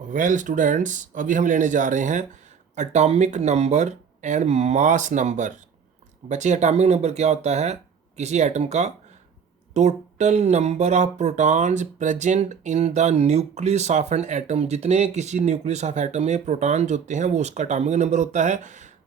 Well students, अभी हम लेने जा रहे हैं atomic number and mass number. बच्चे, एटॉमिक नंबर क्या होता है? किसी एटम का total number of protons present in the nucleus of an atom. जितने किसी न्यूक्लियस ऑफ एटम में प्रोटॉन्स होते हैं वो उसका एटॉमिक नंबर होता है।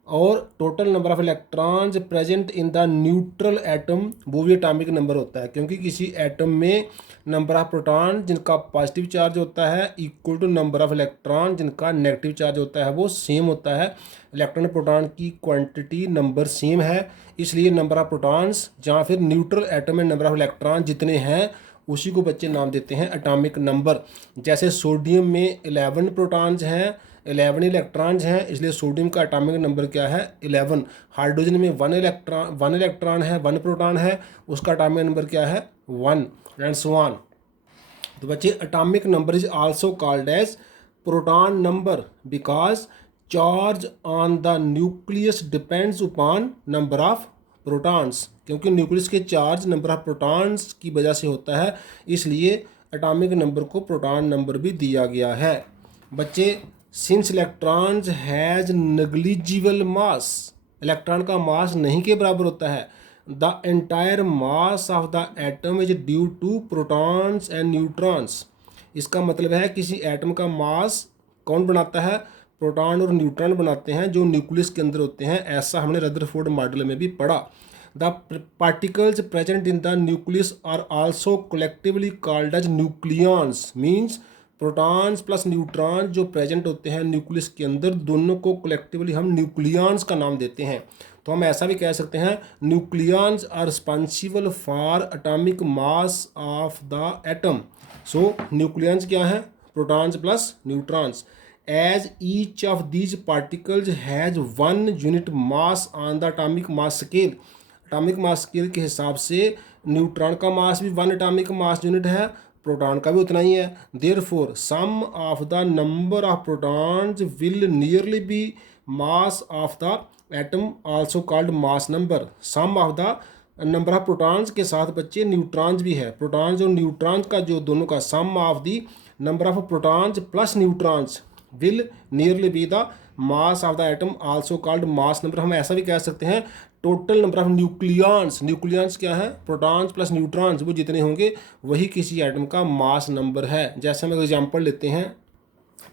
और total number of electrons present in the neutral atom, वो भी एटॉमिक नंबर होता है, क्योंकि किसी एटम में नंबर ऑफ प्रोटॉन जिनका पॉजिटिव चार्ज होता है equal to number of electron जिनका नेगेटिव चार्ज होता है, वो सेम होता है। इलेक्ट्रॉन प्रोटॉन की क्वांटिटी नंबर सेम है, इसलिए नंबर ऑफ प्रोटॉन्स जहाँ फिर न्यूट्रल एटम में नंबर ऑफ इलेक्ट्रॉन जितने हैं उसी को बच्चे नाम देते हैं एटॉमिक नंबर। जैसे सोडियम में 11 प्रोटॉन्स हैं, 11 इलेक्ट्रॉन्स हैं, इसलिए सोडियम का एटॉमिक नंबर क्या है? 11। हाइड्रोजन में 1 इलेक्ट्रॉन है, 1 प्रोटॉन है, उसका एटॉमिक नंबर क्या है? 1 एंड सो ऑन। तो बच्चे, atomic number is also called as proton number because charge on the nucleus depends upon number of protons. क्योंकि न्यूक्लियस के चार्ज नंबर ऑफ प्रोटॉन्स की वजह से होता है, इसलिए एटॉमिक नंबर को प्रोटॉन नंबर भी दिया गया है। बच्चे, since electrons has negligible mass, electron का मास नहीं के बराबर होता है, the entire mass of the atom is due to protons and neutrons. इसका मतलब है किसी एटम का मास कौन बनाता है? प्रोटॉन और न्यूट्रॉन बनाते हैं जो न्यूक्लियस के अंदर होते हैं। ऐसा हमने रदरफोर्ड मॉडल में भी पढ़ा। The particles present in the nucleus are also collectively called as nucleons. Means protons plus neutron जो प्रेजेंट होते हैं न्यूक्लियस के अंदर, दोनों को कलेक्टिवली हम न्यूक्लियॉन्स का नाम देते हैं। तो हम ऐसा भी कह सकते हैं, nucleons are responsible for atomic mass of the atom. So nucleons क्या है? Protons plus neutrons. As each of these particles has 1 unit mass on the atomic mass scale. Atomic mass scale के हिसाब से न्यूट्रॉन का mass भी 1 atomic mass unit है, proton का भी उतना ही है। Therefore sum of the number of protons will nearly be mass of the atom also called mass number. Sum of the number of protons के साथ बच्चे न्यूट्रॉन्स भी है। प्रोटॉन्स और न्यूट्रॉन्स का जो दोनों का sum of the number of protons plus neutrons will nearly be the mass of the atom also called mass number. हम ऐसा भी कह सकते हैं, total number of nucleons, nucleons क्या है? प्रोटॉन्स प्लस न्यूट्रॉन्स, वो जितने होंगे वही किसी एटम का मास नंबर है। जैसे हम एग्जांपल लेते हैं,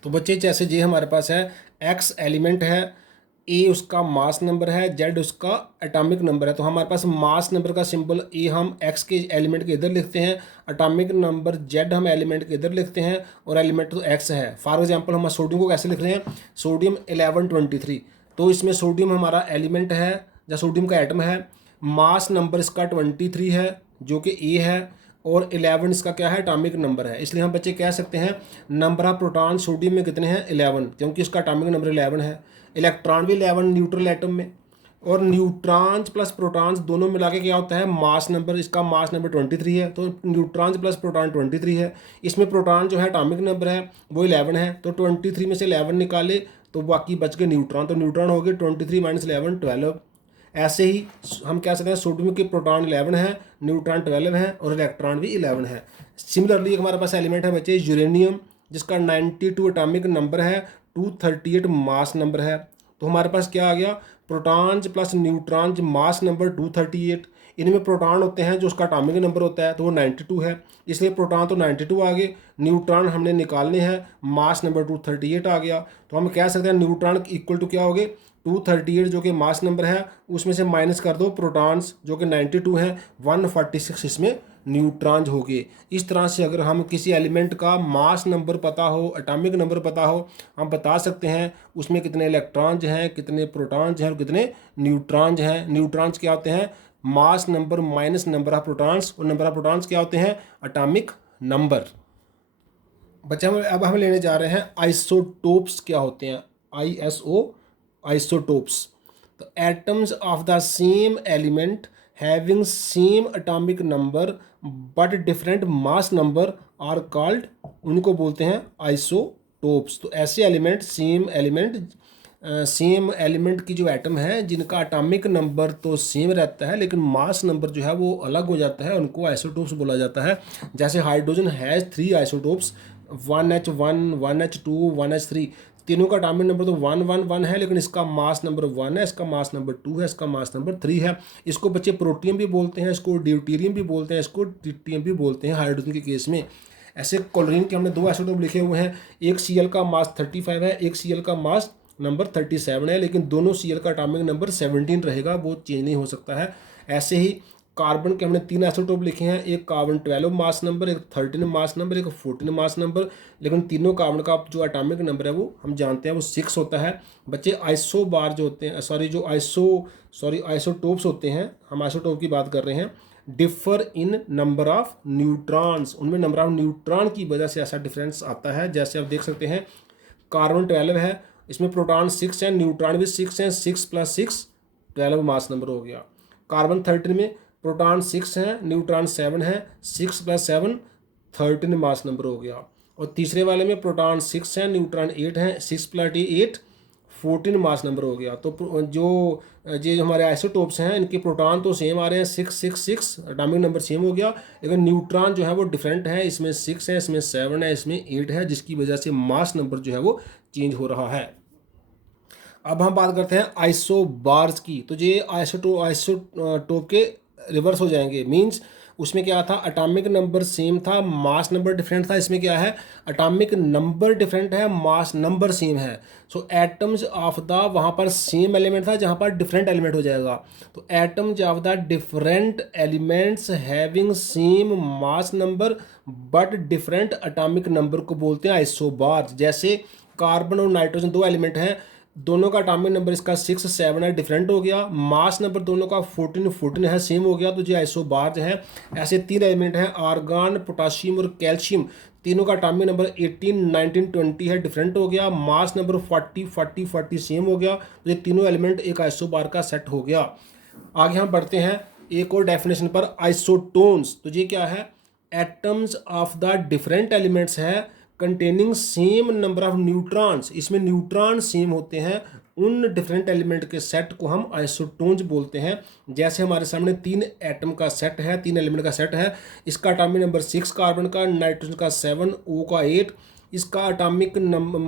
तो बच्चे जैसे जे हमारे पास है, एक्स एलिमेंट है, ए उसका मास नंबर है, जेड उसका एटॉमिक नंबर है। तो हमारे पास मास नंबर का सिंबल ए हम एक्स के एलिमेंट के इधर लिखते हैं, एटॉमिक नंबर जेड हम एलिमेंट के इधर लिखते हैं, और एलिमेंट तो एक्स है। फॉर एग्जांपल हम सोडियम को कैसे लिख रहे हैं? सोडियम 1123। तो इसमें सोडियम हमारा एलिमेंट है या सोडियम का एटम है, मास नंबर इसका 23 है जो कि ए है, और 11 इसका क्या है? एटॉमिक नंबर है। इसलिए हम बच्चे कह सकते हैं नंबर ऑफ प्रोटॉन सोडियम में कितने हैं? 11, क्योंकि इसका एटॉमिक नंबर 11 है। इलेक्ट्रॉन भी 11 न्यूट्रल एटम में, और न्यूट्रॉन्स प्लस प्रोटॉन्स दोनों मिला के क्या होता है? Mass number. इसका मास नंबर 23 है, तो न्यूट्रॉन्स प्लस प्रोटॉन 23 है। इसमें प्रोटॉन जो है एटॉमिक नंबर है वो 11 है, तो 23 में से 11 निकाले तो बाकी बच गए न्यूट्रॉन। तो न्यूट्रॉन हो गए 23 माइनस 11 12। ऐसे ही हम कह सकते हैं सोडियम के प्रोटॉन 11 है, न्यूट्रॉन 12 है, और इलेक्ट्रॉन भी 11 है। सिमिलरली हमारे पास एलिमेंट है बच्चे यूरेनियम, जिसका 92 एटॉमिक नंबर है, 238 मास नंबर है। तो हमारे पास क्या आ गया? Protons plus neutrons, mass number 238। इनमें प्रोटॉन होते हैं जो उसका एटॉमिक नंबर होता है, तो वो 92 है, इसलिए प्रोटॉन तो 92 आ गए। न्यूट्रॉन हमने निकालने हैं, मास नंबर 238 आ गया। तो हम कह सकते हैं न्यूट्रॉन इक्वल टू क्या हो गए? 238 जो कि मास नंबर है, उसमें से माइनस कर दो प्रोटॉन्स जो कि 92 है, 146 इसमें न्यूट्रॉन्स हो गए। इस तरह से अगर हम किसी एलिमेंट का मास नंबर पता हो, एटॉमिक नंबर पता हो, हम बता सकते हैं उसमें कितने इलेक्ट्रॉन्स हैं, कितने प्रोटॉन्स हैं और कितने न्यूट्रॉन्स हैं। न्यूट्रॉन्स क्या होते हैं? Mass number minus number of protons, और नंबर ऑफ प्रोटॉन्स क्या होते हैं? Atomic number. बच्चे, अब हम लेने जा रहे हैं आइसोटोप्स क्या होते हैं? ISO, isotopes. तो atoms of the same element having same atomic number but different mass number are called, उनको बोलते हैं आइसोटोप्स। तो ऐसे एलिमेंट सेम एलिमेंट की जो एटम है जिनका एटॉमिक नंबर तो सेम रहता है लेकिन मास नंबर जो है वो अलग हो जाता है, उनको आइसोटोप्स बोला जाता है। जैसे hydrogen has 3 isotopes, 1H1, 1H2, 1H3, तीनों का एटॉमिक नंबर तो 111 है, लेकिन इसका मास नंबर 1 है, इसका मास नंबर 2 है, इसका मास नंबर 3 है। इसको बच्चे प्रोटियम भी बोलते हैं, इसको ड्यूटेरियम भी बोलते हैं, इसको ट्रिटियम भी बोलते हैं हाइड्रोजन के केस में। ऐसे क्लोरीन के हमने 2 आइसोटोप लिखे हुए हैं, एक Cl का मास 35 है, एक Cl का मास नंबर 37 है, लेकिन दोनों Cl का एटॉमिक नंबर 17 रहेगा, वो चेंज नहीं हो सकता है। ऐसे ही कार्बन के हमने 3 आइसोटोप लिखे हैं, एक कार्बन 12 मास नंबर, एक 13 मास नंबर, एक 14 मास नंबर, लेकिन तीनों कार्बन का जो एटॉमिक नंबर है वो हम जानते हैं वो 6 होता है। बच्चे आइसो बार जो होते हैं, आइसोटोप्स होते हैं, हम आइसोटोप की बात कर रहे हैं, differ in number of neutrons, उनमें नंबर ऑफ न्यूट्रॉन की वजह से ऐसा डिफरेंस आता है। जैसे आप देख सकते हैं कार्बन 12 है, इसमें प्रोटॉन 6 है, न्यूट्रॉन भी 6 हैं, 6 + 6 12 मास नंबर हो गया। कार्बन 13 में प्रोटॉन 6 हैं, न्यूट्रॉन 7 है, 6 + 7 13 मास नंबर हो गया। और तीसरे वाले में प्रोटॉन 6 हैं, न्यूट्रॉन 8 हैं, 6 + 8 14 मास नंबर हो गया। तो जो हमारे आइसोटोप्स हैं इनके प्रोटॉन तो सेम आ रहे हैं, 666 एटॉमिक नंबर सेम हो गया, लेकिन न्यूट्रॉन जो है वो डिफरेंट है, इसमें 6 है, इसमें 7 है, इसमें 8 है, जिसकी वजह से मास नंबर जो है वो चेंज हो रहा है। अब हम बात करते हैं आइसोबार्स की। तो ये आइसोटोप के रिवर्स हो जाएंगे, मींस उसमें क्या था, एटॉमिक नंबर सेम था, मास नंबर डिफरेंट था। इसमें क्या है, एटॉमिक नंबर डिफरेंट है, मास नंबर सेम है। सो एटम्स ऑफ द, वहाँ पर सेम एलिमेंट था, जहाँ पर डिफरेंट एलिमेंट हो जाएगा। तो atoms of the different elements having same mass number but different atomic number को बोलते हैं आइसोबार्स। जैसे कार्बन और नाइट्रोजन 2 एलिमेंट हैं, दोनों का एटॉमिक नंबर इसका 6 7 है, डिफरेंट हो गया। मास नंबर दोनों का 14 14 है, सेम हो गया, तो ये आइसोबार्स है। ऐसे 3 एलिमेंट हैं, आर्गन, पोटाशियम और कैल्शियम, तीनों का एटॉमिक नंबर 18 19 20 है, डिफरेंट हो गया। मास नंबर 40 40 40 सेम हो गया, तो ये तीनों एलिमेंट एक आइसोबार का सेट हो गया। आगे हम बढ़ते हैं एक और डेफिनेशन पर, आइसोटोन्स। तो ये क्या है, atoms of the different elements है containing same number of neutrons, इसमें न्यूट्रॉन सेम होते हैं, उन डिफरेंट एलिमेंट के सेट को हम आइसोटोन्स बोलते हैं। जैसे हमारे सामने 3 एटम का सेट है, 3 एलिमेंट का सेट है, इसका एटॉमिक नंबर 6 कार्बन का, नाइट्रोजन का 7, O का 8, इसका एटॉमिक नंबर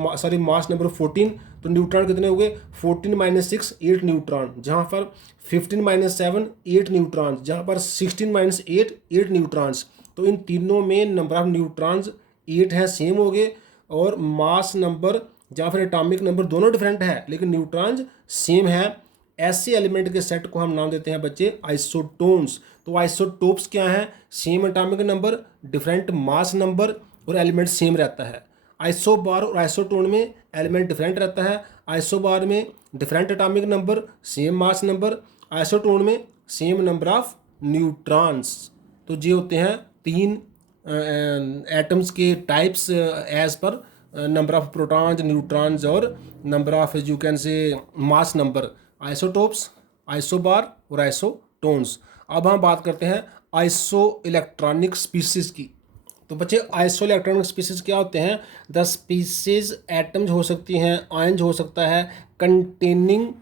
मास नंबर 14, तो न्यूट्रॉन कितने हो गए, 14 - 6 8 न्यूट्रॉन, जहाँ पर 15 - 7 8 न्यूट्रॉन्स, जहाँ पर 16 - 8 8 न्यूट्रॉन्स। तो इन तीनों में नंबर ऑफ न्यूट्रॉन्स 8 है, सेम हो गए, और मास नंबर या फिर एटॉमिक नंबर दोनों डिफरेंट है, लेकिन न्यूट्रॉन्स सेम है। ऐसे एलिमेंट के सेट को हम नाम देते हैं बच्चे आइसोटोन्स। तो आइसोटोप्स क्या हैं, same atomic number, different mass number, और एलिमेंट सेम रहता है। आइसोबार और आइसोटोन में एलिमेंट डिफरेंट रहता है, आइसोबार में different atomic number, same mass number, isotone में सेम नंबर ऑफ न्यूट्रॉन्स। तो ये होते हैं 3 एटम्स के टाइप्स एज पर नंबर ऑफ प्रोटॉन्स, न्यूट्रॉन्स और number of you can say mass number, isotopes, isobar और आइसोटोन्स। अब हम बात करते हैं आइसो इलेक्ट्रॉनिक स्पीसीज की। तो बच्चे आइसो इलेक्ट्रॉनिक स्पीसीज क्या होते हैं, द स्पीसीज एटम्स हो सकती हैं, आयंस हो सकता है, containing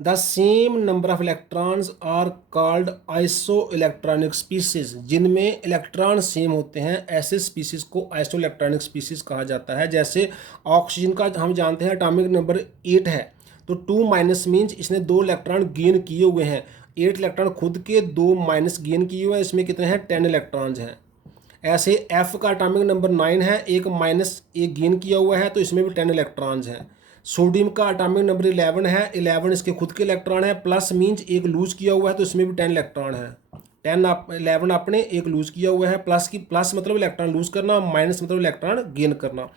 the same number of electrons are called isoelectronic species, जिनमें इलेक्ट्रॉन सेम होते हैं, ऐसे स्पीसीज को आइसो इलेक्ट्रॉनिक स्पीसीज कहा जाता है। जैसे ऑक्सीजन का हम जानते हैं एटॉमिक नंबर 8 है, तो 2- मीन्स इसने 2 इलेक्ट्रॉन गेन किए हुए हैं, 8 इलेक्ट्रॉन खुद के 2- गेन किए हुए हैं, इसमें कितने हैं 10 इलेक्ट्रॉन्स हैं। ऐसे एफ का एटॉमिक नंबर 9 है, एक गेन किया हुआ है, तो इसमें भी 10 इलेक्ट्रॉन्स हैं। सोडियम का एटॉमिक नंबर 11 है, 11 इसके खुद के इलेक्ट्रॉन है, प्लस मीन्स एक लूज किया हुआ है, तो इसमें भी 10 इलेक्ट्रॉन है। 11 आपने एक लूज किया हुआ है, प्लस मतलब इलेक्ट्रॉन लूज करना, माइनस मतलब इलेक्ट्रॉन गेन करना।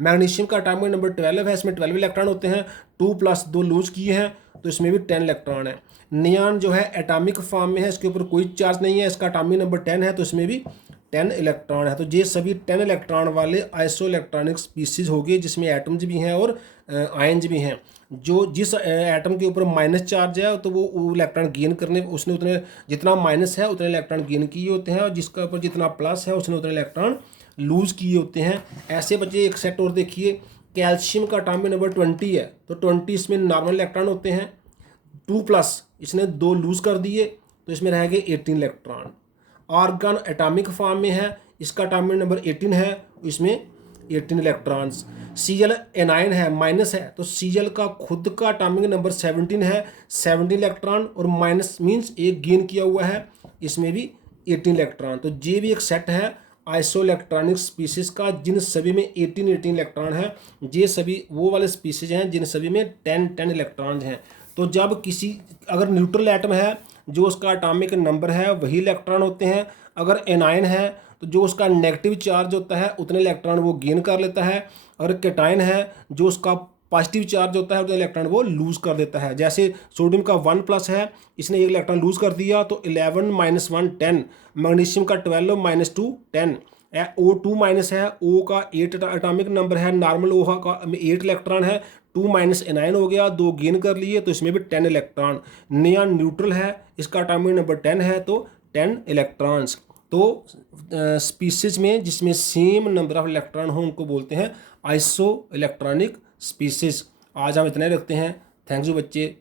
मैग्नीशियम का एटॉमिक नंबर 12 है, इसमें 12 इलेक्ट्रॉन होते हैं, 2 + 2 लूज किए हैं, तो इसमें भी 10 इलेक्ट्रॉन है। नियॉन जो है एटॉमिक फॉर्म में है, इसके ऊपर कोई चार्ज नहीं है, इसका एटॉमिक नंबर 10 है, तो इसमें भी 10 इलेक्ट्रॉन है। तो ये सभी 10 इलेक्ट्रॉन वाले आइसो इलेक्ट्रॉनिक स्पीसीज हो गए, जिसमें एटम्स भी हैं और आयंस भी हैं। जो जिस एटम के ऊपर माइनस चार्ज है, तो वो इलेक्ट्रॉन गेन करने, उसने उतने जितना माइनस है उतने इलेक्ट्रॉन गेन किए होते हैं, और जिसका ऊपर जितना प्लस है उसने उतने इलेक्ट्रॉन लूज किए होते हैं। ऐसे बच्चे एक सेट और देखिए, कैल्शियम का एटॉमिक नंबर 20 है, तो 20 इसमें नॉर्मल इलेक्ट्रॉन होते हैं, 2+ इसने 2 लूज कर दिए, तो इसमें रह गए 18 इलेक्ट्रॉन। आर्गन एटॉमिक फॉर्म में है, इसका एटॉमिक नंबर 18 है, इसमें 18 इलेक्ट्रॉन्स। Cl एनाइन है, माइनस है, तो Cl का खुद का एटॉमिक नंबर 17 है, 17 इलेक्ट्रॉन, और माइनस मीन्स एक गेन किया हुआ है, इसमें भी 18 इलेक्ट्रॉन। तो ये भी एक सेट है आइसो इलेक्ट्रॉनिक स्पीसीज का जिन सभी में 18 इलेक्ट्रॉन है। ये सभी वो वाले स्पीसीज हैं जिन सभी में 10 इलेक्ट्रॉन्स हैं। तो जब किसी अगर न्यूट्रल एटम है जो उसका एटॉमिक नंबर है वही इलेक्ट्रॉन होते हैं, अगर एनाइन है तो जो उसका नेगेटिव चार्ज होता है उतने इलेक्ट्रॉन वो गेन कर लेता है, और कैटाइन है जो उसका पॉजिटिव चार्ज होता है उतने इलेक्ट्रॉन वो लूज़ कर देता है। जैसे सोडियम का 1+ है, इसने एक इलेक्ट्रॉन लूज़ कर दिया तो 11 - 1 10, मैग्नीशियम का 12 - 2 10, O2- है, O का 8 एटॉमिक नंबर है, नॉर्मल O का 8 इलेक्ट्रॉन है, 2- एनाइन हो गया, 2 गेन कर लिए तो इसमें भी 10 इलेक्ट्रॉन। नियॉन न्यूट्रल है, इसका एटॉमिक नंबर 10 है तो 10 इलेक्ट्रॉन्स। तो स्पीसीज में जिसमें सेम नंबर ऑफ इलेक्ट्रॉन हो उनको बोलते हैं आइसो इलेक्ट्रॉनिक स्पीसीज। आज हम इतने रखते हैं। थैंक यू बच्चे।